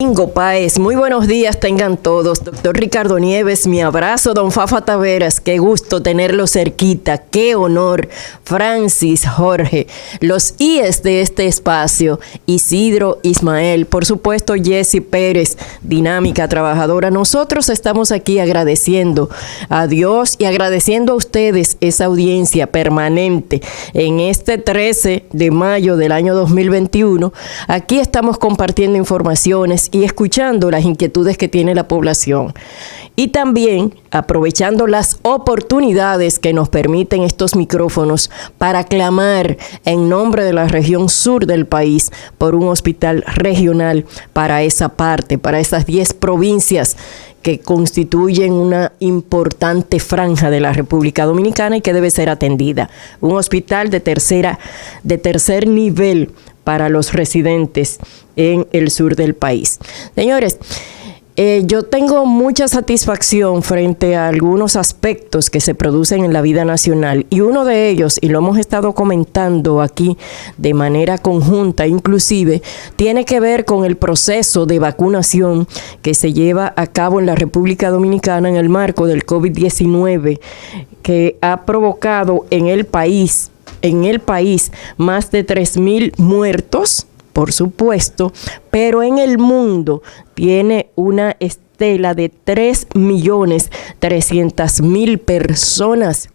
Domingo Páez, muy buenos días tengan todos. Doctor Ricardo Nieves, mi abrazo. Don Fafa Taveras, qué gusto tenerlo cerquita, qué honor. Francis, Jorge, los IES de este espacio, Isidro, Ismael, por supuesto Jessy Pérez, dinámica, trabajadora. Nosotros estamos aquí agradeciendo a Dios y agradeciendo a ustedes esa audiencia permanente en este 13 de mayo del año 2021. Aquí estamos compartiendo informaciones y escuchando las inquietudes que tiene la población. Y también aprovechando las oportunidades que nos permiten estos micrófonos para clamar en nombre de la región sur del país por un hospital regional para esa parte, para esas 10 provincias que constituyen una importante franja de la República Dominicana y que debe ser atendida. Un hospital de tercer nivel para los residentes en el sur del país. Señores, yo tengo mucha satisfacción frente a algunos aspectos que se producen en la vida nacional y uno de ellos, y lo hemos estado comentando aquí de manera conjunta inclusive, tiene que ver con el proceso de vacunación que se lleva a cabo en la República Dominicana en el marco del COVID-19 que ha provocado en el país más de 3,000 muertos, por supuesto, pero en el mundo tiene una estela de 3,300,000 personas.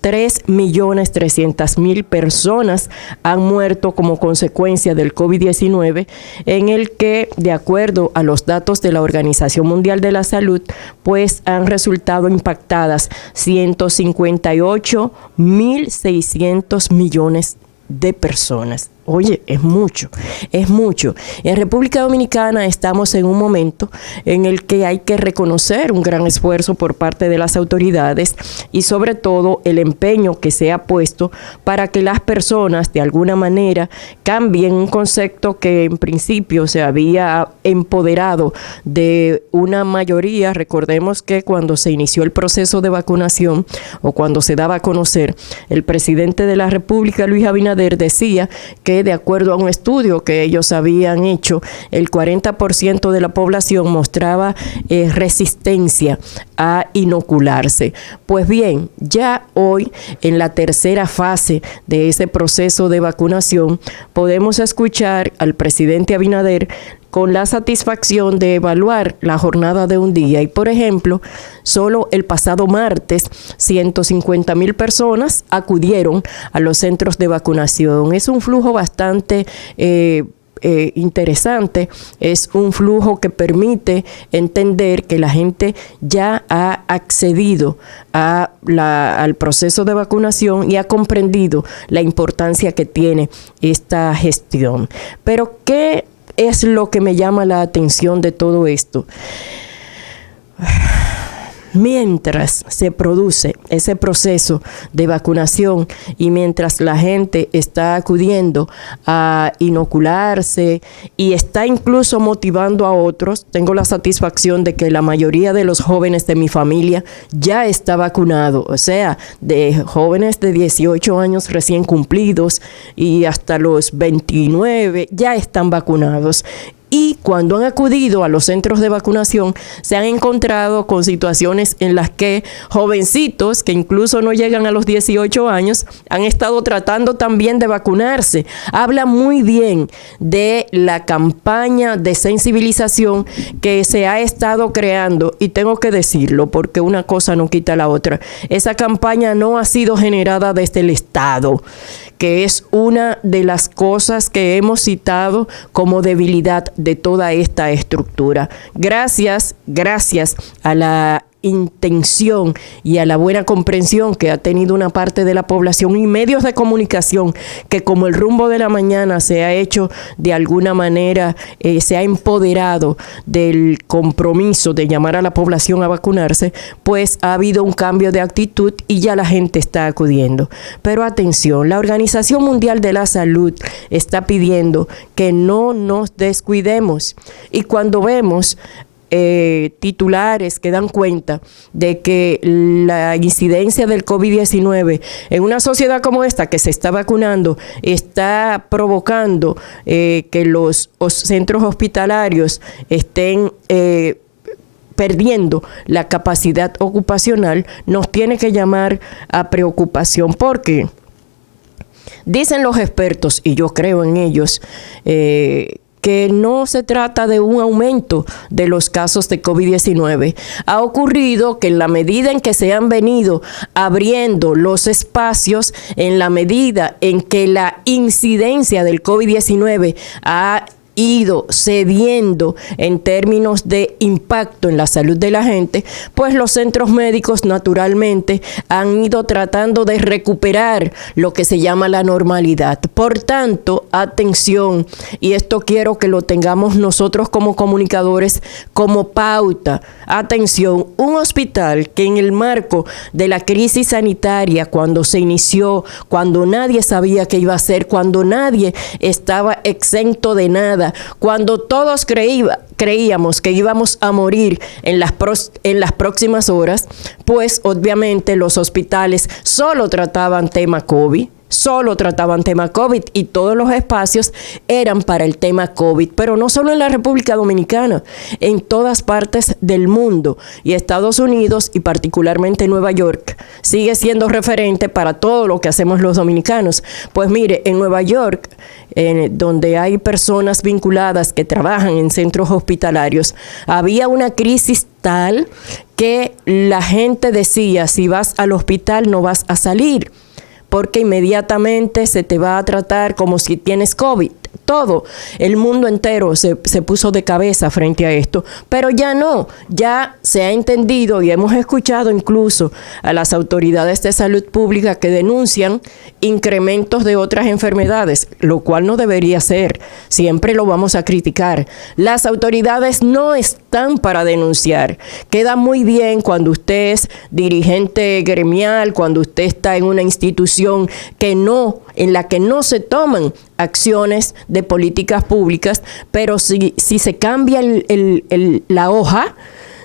3,300,000 personas han muerto como consecuencia del COVID-19, en el que, de acuerdo a los datos de la Organización Mundial de la Salud, pues han resultado impactadas 158,600 millones de personas. Oye, es mucho, es mucho. En República Dominicana estamos en un momento en el que hay que reconocer un gran esfuerzo por parte de las autoridades y sobre todo el empeño que se ha puesto para que las personas de alguna manera cambien un concepto que en principio se había empoderado de una mayoría. Recordemos que cuando se inició el proceso de vacunación o cuando se daba a conocer, el presidente de la República, Luis Abinader, decía que de acuerdo a un estudio que ellos habían hecho, el 40% de la población mostraba resistencia a inocularse. Pues bien, ya hoy, en la tercera fase de ese proceso de vacunación, podemos escuchar al presidente Abinader con la satisfacción de evaluar la jornada de un día. Y, por ejemplo, solo el pasado martes, 150,000 personas acudieron a los centros de vacunación. Es un flujo bastante interesante, es un flujo que permite entender que la gente ya ha accedido al proceso de vacunación y ha comprendido la importancia que tiene esta gestión. Pero, ¿qué es lo que me llama la atención de todo esto? Mientras se produce ese proceso de vacunación y mientras la gente está acudiendo a inocularse y está incluso motivando a otros, tengo la satisfacción de que la mayoría de los jóvenes de mi familia ya está vacunado, o sea, de jóvenes de 18 años recién cumplidos y hasta los 29 ya están vacunados. Y cuando han acudido a los centros de vacunación, se han encontrado con situaciones en las que jovencitos, que incluso no llegan a los 18 años, han estado tratando también de vacunarse. Habla muy bien de la campaña de sensibilización que se ha estado creando, y tengo que decirlo porque una cosa no quita la otra. Esa campaña no ha sido generada desde el Estado, que es una de las cosas que hemos citado como debilidad de toda esta estructura. Gracias a la intención y a la buena comprensión que ha tenido una parte de la población y medios de comunicación que, como el Rumbo de la Mañana, se ha hecho de alguna manera, se ha empoderado del compromiso de llamar a la población a vacunarse, pues ha habido un cambio de actitud y ya la gente está acudiendo. Pero atención, la Organización Mundial de la Salud está pidiendo que no nos descuidemos, y cuando vemos titulares que dan cuenta de que la incidencia del COVID-19 en una sociedad como esta que se está vacunando está provocando que los centros hospitalarios estén perdiendo la capacidad ocupacional, nos tiene que llamar a preocupación, porque dicen los expertos, y yo creo en ellos, que no se trata de un aumento de los casos de COVID-19. Ha ocurrido que en la medida en que se han venido abriendo los espacios, en la medida en que la incidencia del COVID-19 ha ido cediendo en términos de impacto en la salud de la gente, pues los centros médicos naturalmente han ido tratando de recuperar lo que se llama la normalidad. Por tanto, atención, y esto quiero que lo tengamos nosotros como comunicadores como pauta. Atención, un hospital que en el marco de la crisis sanitaria, cuando se inició, cuando nadie sabía qué iba a hacer, cuando nadie estaba exento de nada, cuando todos creíamos que íbamos a morir en las próximas horas, pues obviamente los hospitales solo trataban tema COVID. Y todos los espacios eran para el tema COVID, pero no solo en la República Dominicana, en todas partes del mundo, y Estados Unidos y particularmente Nueva York sigue siendo referente para todo lo que hacemos los dominicanos. Pues mire, en Nueva York, donde hay personas vinculadas que trabajan en centros hospitalarios, había una crisis tal que la gente decía, si vas al hospital no vas a salir, porque inmediatamente se te va a tratar como si tienes COVID. Todo el mundo entero se puso de cabeza frente a esto, pero ya no, ya se ha entendido y hemos escuchado incluso a las autoridades de salud pública que denuncian incrementos de otras enfermedades, lo cual no debería ser, siempre lo vamos a criticar. Las autoridades no están para denunciar. Queda muy bien cuando usted es dirigente gremial, cuando usted está en una institución en la que no se toman acciones de políticas públicas, pero si se cambia la hoja,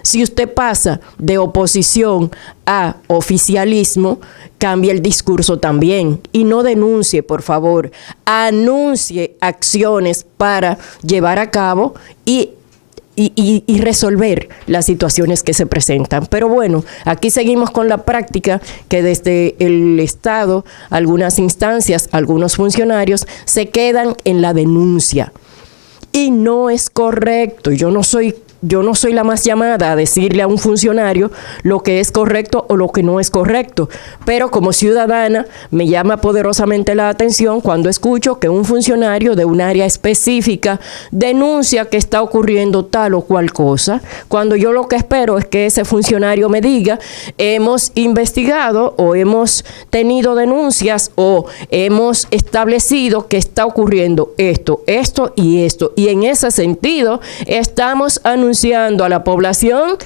si usted pasa de oposición a oficialismo, cambia el discurso también. Y no denuncie, por favor, anuncie acciones para llevar a cabo y resolver las situaciones que se presentan. Pero bueno, aquí seguimos con la práctica que desde el Estado, algunas instancias, algunos funcionarios se quedan en la denuncia. Y no es correcto. Yo no soy la más llamada a decirle a un funcionario lo que es correcto o lo que no es correcto, pero como ciudadana me llama poderosamente la atención cuando escucho que un funcionario de un área específica denuncia que está ocurriendo tal o cual cosa, cuando yo lo que espero es que ese funcionario me diga, hemos investigado o hemos tenido denuncias o hemos establecido que está ocurriendo esto y esto, y en ese sentido estamos anunciando a la población,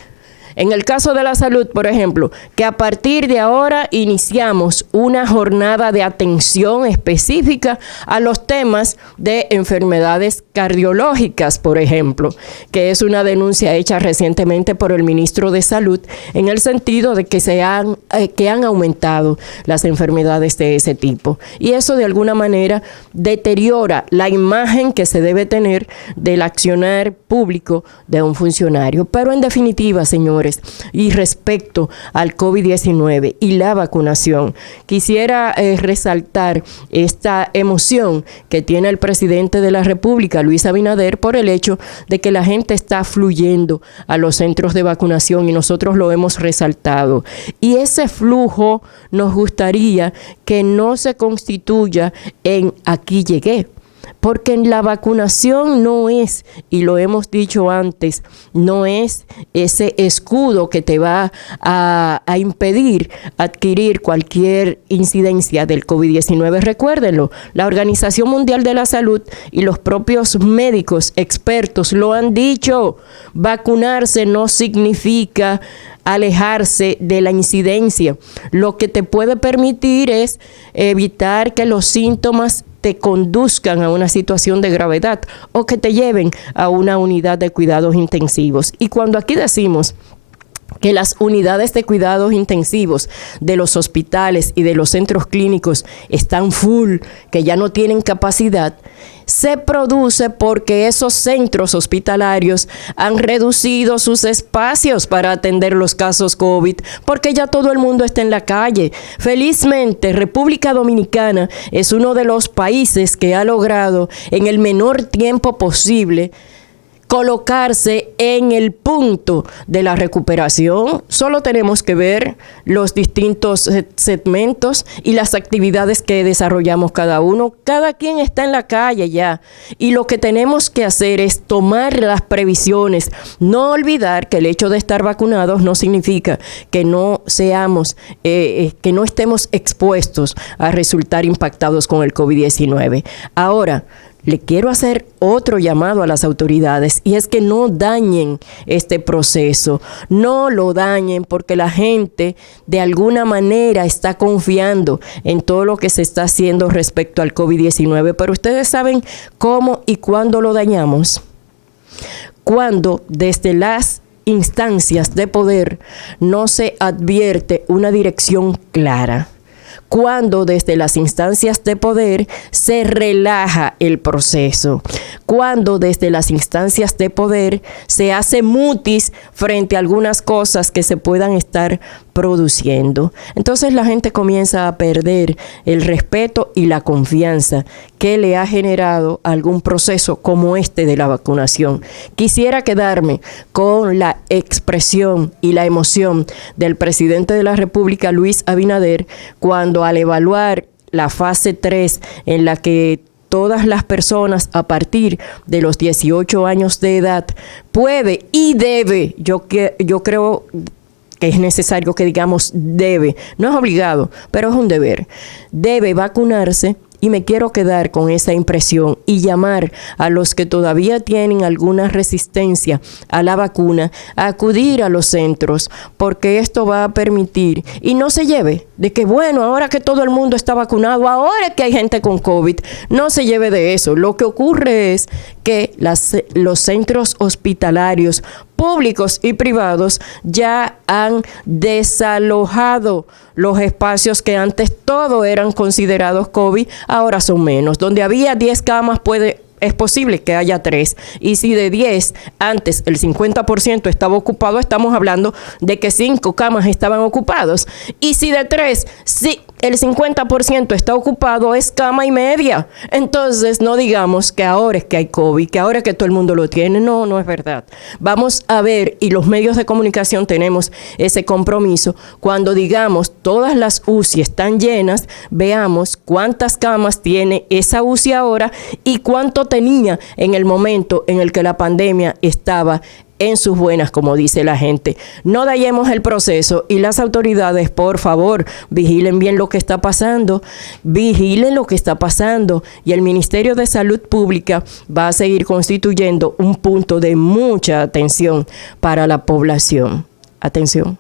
en el caso de la salud, por ejemplo, que a partir de ahora iniciamos una jornada de atención específica a los temas de enfermedades cardiológicas, por ejemplo, que es una denuncia hecha recientemente por el ministro de Salud en el sentido de que han aumentado las enfermedades de ese tipo. Y eso de alguna manera deteriora la imagen que se debe tener del accionar público de un funcionario. Pero en definitiva, señores, y respecto al COVID-19 y la vacunación, quisiera resaltar esta emoción que tiene el presidente de la República, Luis Abinader, por el hecho de que la gente está fluyendo a los centros de vacunación y nosotros lo hemos resaltado. Y ese flujo nos gustaría que no se constituya en aquí llegué. Porque en la vacunación no es, y lo hemos dicho antes, no es ese escudo que te va a impedir adquirir cualquier incidencia del COVID-19. Recuérdenlo, la Organización Mundial de la Salud y los propios médicos expertos lo han dicho. Vacunarse no significa alejarse de la incidencia. Lo que te puede permitir es evitar que los síntomas te conduzcan a una situación de gravedad o que te lleven a una unidad de cuidados intensivos. Y cuando aquí decimos que las unidades de cuidados intensivos de los hospitales y de los centros clínicos están full, que ya no tienen capacidad, se produce porque esos centros hospitalarios han reducido sus espacios para atender los casos COVID, porque ya todo el mundo está en la calle. Felizmente, República Dominicana es uno de los países que ha logrado en el menor tiempo posible colocarse en el punto de la recuperación. Solo tenemos que ver los distintos segmentos y las actividades que desarrollamos cada uno. Cada quien está en la calle ya. Y lo que tenemos que hacer es tomar las previsiones. No olvidar que el hecho de estar vacunados no significa que no seamos, que no estemos expuestos a resultar impactados con el COVID-19. Ahora, le quiero hacer otro llamado a las autoridades y es que no dañen este proceso, no lo dañen porque la gente de alguna manera está confiando en todo lo que se está haciendo respecto al COVID-19, pero ustedes saben cómo y cuándo lo dañamos. Cuando desde las instancias de poder no se advierte una dirección clara. Cuando desde las instancias de poder se relaja el proceso, cuando desde las instancias de poder se hace mutis frente a algunas cosas que se puedan estar produciendo. Entonces la gente comienza a perder el respeto y la confianza que le ha generado algún proceso como este de la vacunación. Quisiera quedarme con la expresión y la emoción del presidente de la República, Luis Abinader, cuando al evaluar la fase 3 en la que todas las personas a partir de los 18 años de edad puede y debe, yo creo que es necesario que digamos debe, no es obligado, pero es un deber, debe vacunarse. Y me quiero quedar con esa impresión y llamar a los que todavía tienen alguna resistencia a la vacuna a acudir a los centros, porque esto va a permitir y no se lleve de que, bueno, ahora que todo el mundo está vacunado, ahora que hay gente con COVID, no se lleve de eso. Lo que ocurre es que los centros hospitalarios públicos y privados ya han desalojado los espacios que antes todo eran considerados COVID, ahora son menos. Donde había 10 camas es posible que haya 3. Y si de 10 antes el 50% estaba ocupado, estamos hablando de que 5 camas estaban ocupados. Y si de 3, sí, el 50% está ocupado, es cama y media. Entonces no digamos que ahora es que hay COVID, que ahora es que todo el mundo lo tiene. No, no es verdad. Vamos a ver, y los medios de comunicación tenemos ese compromiso, cuando digamos todas las UCI están llenas, veamos cuántas camas tiene esa UCI ahora y cuánto tenía en el momento en el que la pandemia estaba en sus buenas, como dice la gente. No dañemos el proceso y las autoridades, por favor, vigilen bien lo que está pasando, vigilen lo que está pasando y el Ministerio de Salud Pública va a seguir constituyendo un punto de mucha atención para la población. Atención.